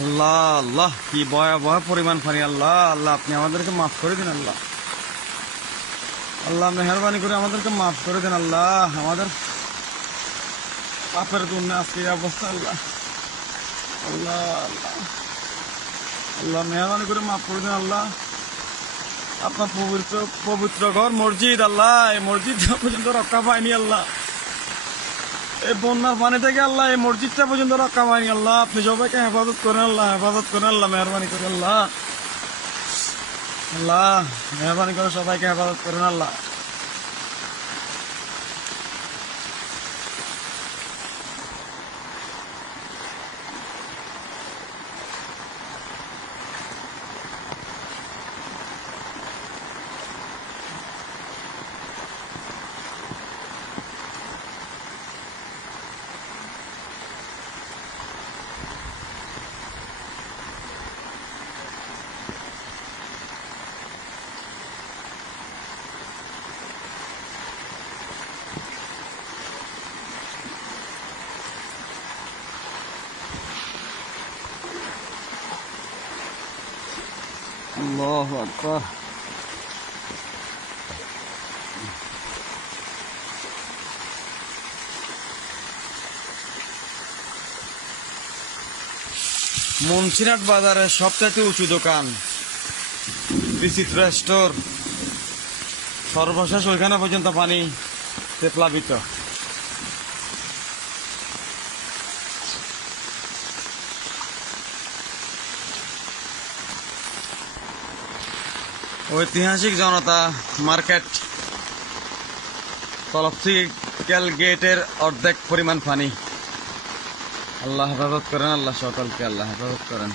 আল্লাহ আল্লাহ, কি ভয়াবহ পরিমাণ পানি, আল্লাহ আল্লাহ, আপনি আমাদেরকে মাফ করে দিন, আল্লাহ। আল্লাহ মেহরবানি করে আমাদেরকে মাফ করে দিন, আল্লাহ, আমাদের পাপের জন্য আজকে এই অবস্থা, আল্লাহ। আল্লাহ আল্লাহ। আল্লাহ, মেহরবানি করে মাফ করে দিন, আল্লাহ। আপনার পবিত্র পবিত্র ঘর, মসজিদ, আল্লাহ, এই মসজিদ পর্যন্ত রক্ষা পায়নি আল্লাহ। এই বন্যার পানি থেকে আল্লাহ, এই মসজিদটা পর্যন্ত রক্ষা পায়নি আল্লাহ। আপনি সবাইকে হেফাজত করেন আল্লাহ, হেফাজত করেন আল্লাহ, মেহরবানি করে আল্লাহ। আল্লাহ, মেহরবানি করে সবাইকে হেফাজত করেন আল্লাহ। আল্লাহ আকবার। মুন্সিনাট বাজারের সবচাইতে উঁচু দোকান। বিচিত্র স্টোর। সর্বশেষ ওইখানে পর্যন্ত পানি প্লাবিত ঐতিহাসিক জনতা মার্কেট তলফিক্যাল গেটের অর্ধেক পরিমাণ পানি। আল্লাহ হেফাজত করেন, আল্লাহ সকলকে আল্লাহ হেফাজত করেন।